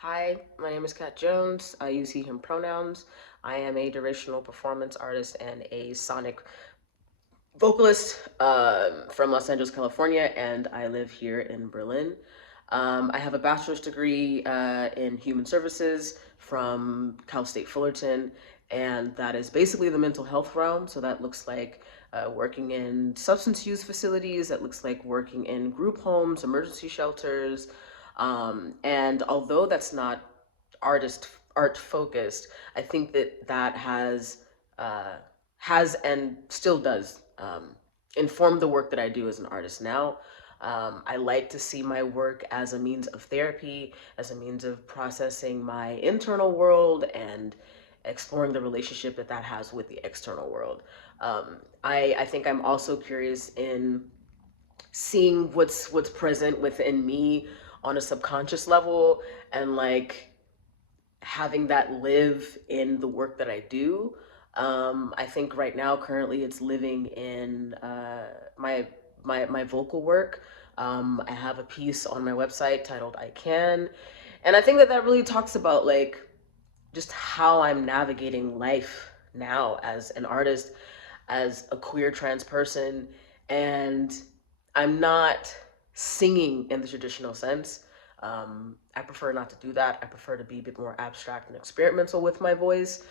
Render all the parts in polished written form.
Hi, my name is Kat Jones. I use he, him pronouns. I am a durational performance artist and a sonic vocalist from Los Angeles, California, and I live here in Berlin. I have a bachelor's degree in human services from Cal State Fullerton, and that is basically the mental health realm. So that looks like working in substance use facilities, that looks like working in group homes, emergency shelters. And although that's not art focused, I think that that has and still does inform the work that I do as an artist now. I like to see my work as a means of therapy, as a means of processing my internal world and exploring the relationship that that has with the external world. I think I'm also curious in seeing what's present within me on a subconscious level and like having that live in the work that I do. I think right now, currently, it's living in my vocal work. I have a piece on my website titled "I Can," and I think that that really talks about like just how I'm navigating life now as an artist, as a queer trans person, and I'm not singing in the traditional sense. I prefer not to do that. I prefer to be a bit more abstract and experimental with my voice.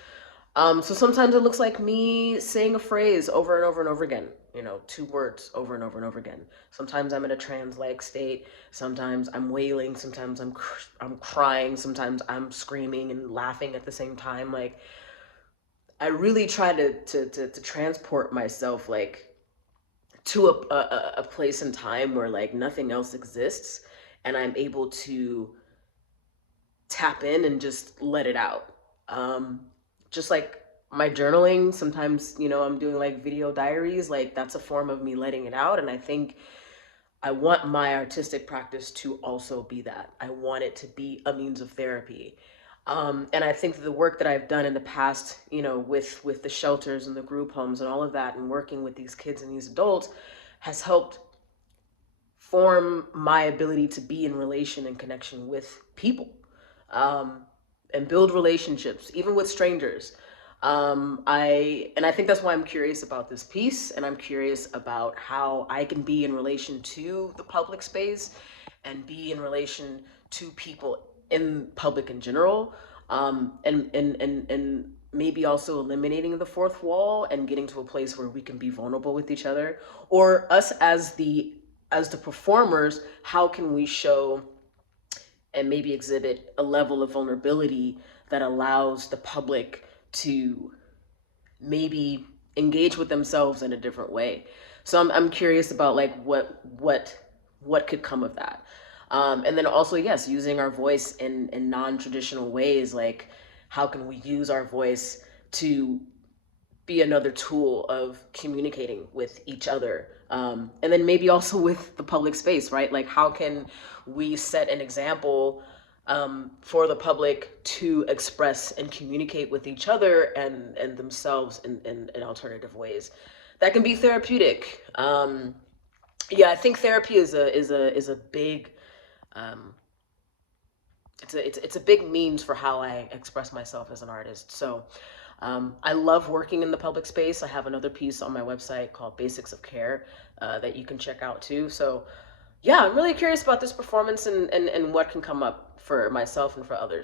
So sometimes it looks like me saying a phrase over and over and over again, you know, two words over and over and over again. Sometimes I'm in a trance-like state. Sometimes I'm wailing. Sometimes I'm crying. Sometimes I'm screaming and laughing at the same time. Like I really try to transport myself like to a place in time where like nothing else exists, and I'm able to tap in and just let it out. Um, just like my journaling, sometimes, you know, I'm doing like video diaries, like that's a form of me letting it out. And I think I want my artistic practice to also be that. I want it to be a means of therapy. And I think that the work that I've done in the past, you know, with the shelters and the group homes and all of that, and working with these kids and these adults, has helped form my ability to be in relation and connection with people, um, and build relationships, even with strangers. I think that's why I'm curious about this piece, and I'm curious about how I can be in relation to the public space and be in relation to people in public in general, and maybe also eliminating the fourth wall and getting to a place where we can be vulnerable with each other, or us as the performers, how can we show and maybe exhibit a level of vulnerability that allows the public to maybe engage with themselves in a different way. So I'm curious about like what could come of that. And then also, yes, using our voice in non-traditional ways, like how can we use our voice to be another tool of communicating with each other, and then maybe also with the public space, right? Like how can we set an example for the public to express and communicate with each other and themselves in alternative ways that can be therapeutic. Yeah, I think therapy is a big um, it's a big means for how I express myself as an artist. So I love working in the public space. I have another piece on my website called Basics of Care that you can check out too. So yeah, I'm really curious about this performance and what can come up for myself and for others.